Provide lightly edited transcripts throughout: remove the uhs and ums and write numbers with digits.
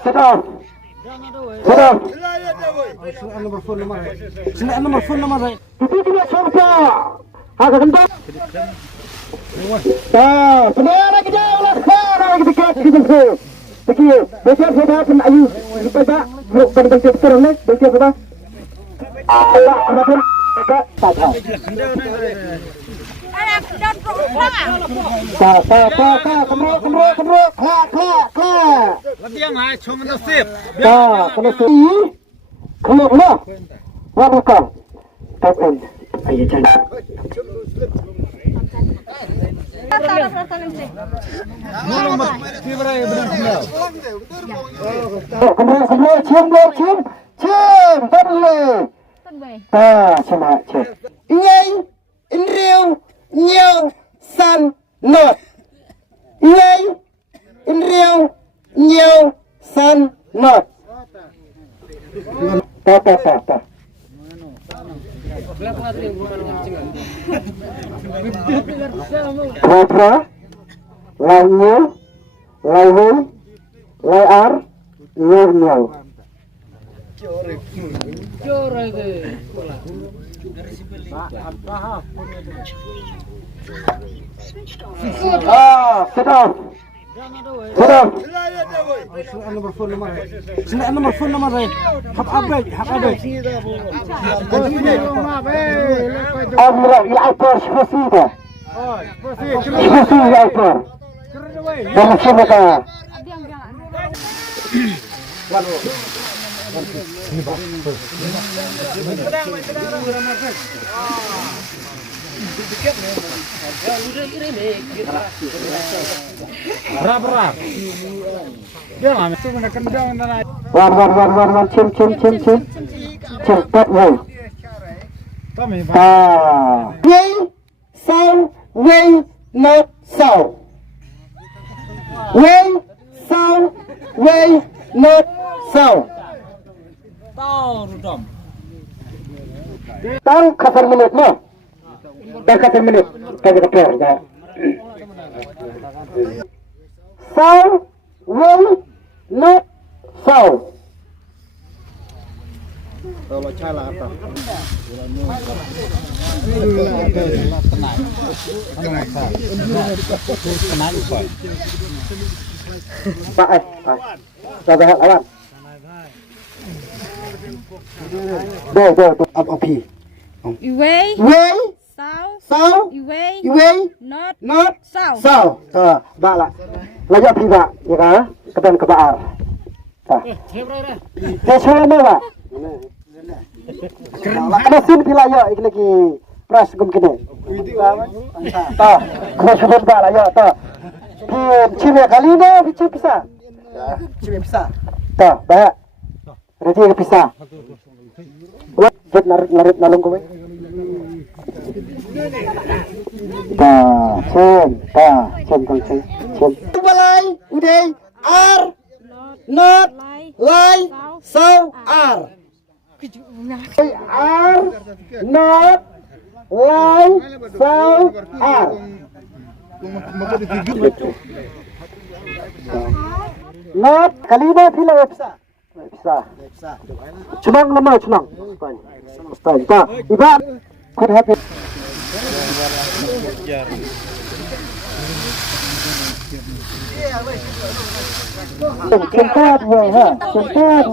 sedap. Sedap. Sila nomor phone nama saya. Itu tidak sampai. Agak kental. Benar lagi jauh lah. Lagi dekat gitu. Begitu. Betul sudah pun ayu. Kita tak bukan betul terang ni. Betul sudah. Allah apa agak tak. Latihan hai, cuma nasib. Kalau sih, kalau lah, waduh Tahan, ayo jangan. Cium, sama cium. Ingay, inriu, nyau, san, not. Ingay, inriu, nyau, san, not. Ta. Kobra, lainnya, lain, layar, nyau. Sedap. Sila nomor phone nama saya. Hak abad. Amra العطار شوفي ده. شوفي العطار. ده شبكة. Berat. Dia lah mesti kena kendang dan. Wan, cim. Cepat woi. Way, sound, way, not sound. Way, sound, way, not sound. Tang kasar minit mo. Kasar minit. Kaya kapir. Sound, way, not sound. Kalau cala apa? Pak. Sabar awak. Tuh, api. Way, Sao, Iway, not, sao. Bala. Lagi api ba? Ya kan? Ketan kebaar. Saya mana? Ada sin pila ya, ini lagi pras gum kene. Ta, kau sebut bala ya ta. Cime kali ni bicu pisah. Cime pisah. Ta, baik. Nanti ke pisah. Buat narik nalung kau. Cem. Balai, udah, ar, not, lay, sau, ar. Ar, not, lay, sau, ar. Not, kalina pila bisa. Cunang nama cunang. Ustaz, kita iba could happen. Cepat woi ha. Cepat.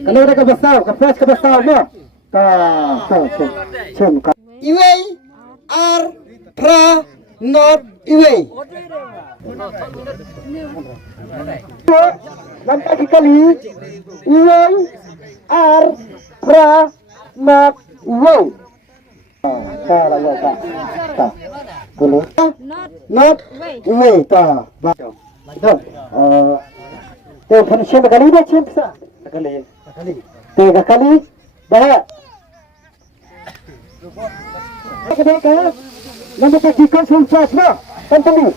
Kalau ada kebesar, kebesar no. Iway, ar, pra, not, iway. Nampak kali. Iway, ar, pra, not, iway. Ta. Boleh? Not, iway. Ta. Kan siapa kali dah cium Tiga kali. Baik. Kedua. Nama pastikan sulfat no. Santuli.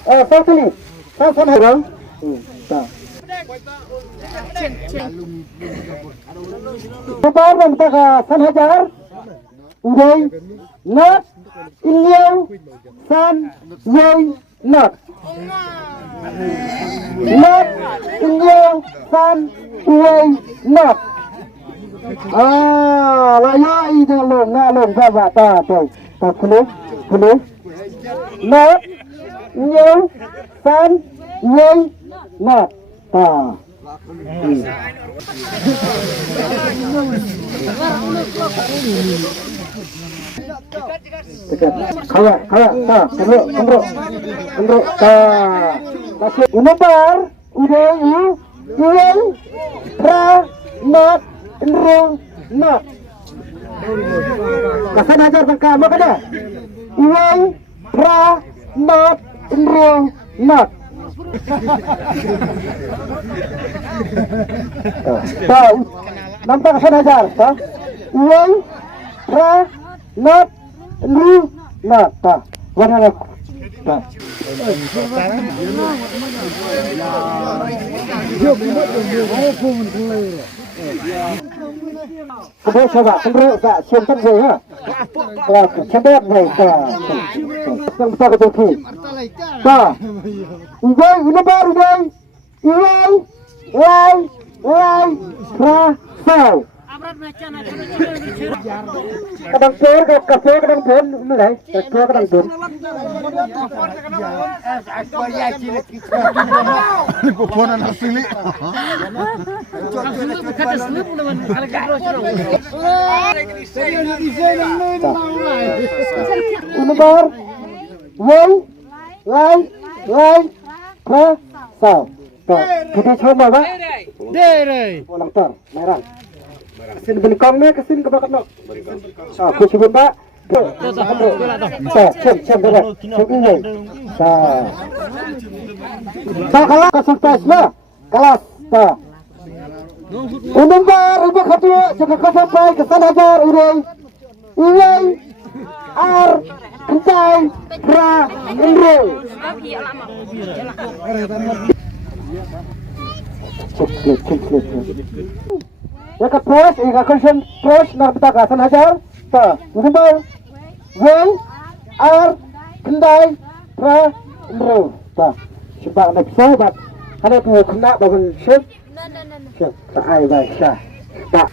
Sama orang. Tak. Berapa tak 1,000? Udah. Not Yêu san dây nọt nọt yêu san dây nọt là do ý được lộn nga lộn ra và ta phulu nọt yêu san dây nọt ta kawa ta kendro ta masih unobar udah pra not kendro not kasan ajar bangka apa kada pra not kendro not tahu nampak kasan ajar ta pra not lu na ta warna ta kemudian coba kendro tak siapkan saya ha kalau cendek baik ta yang kita ketuki ta ugai unabar ugai lai rasau kadang pur kafe kadang pun mulai kafe kadang pun Bukan asli. unabar lai rasau kita coba pak ulang tor merah kesin belikongnya kesin ke belakang kusubun pak siap berat ini kalah kesultas lah kelas unumbar ubah katu jaga sampai kesan ajar urai ar kencai pra indro ya ke pros, ya ke pros nak kita kasan ajar, ta, udah ar, kendai, pra, indro, ta, sebab nak sahabat, kalau tu kena bangun ship, tak ai baik sah, tak.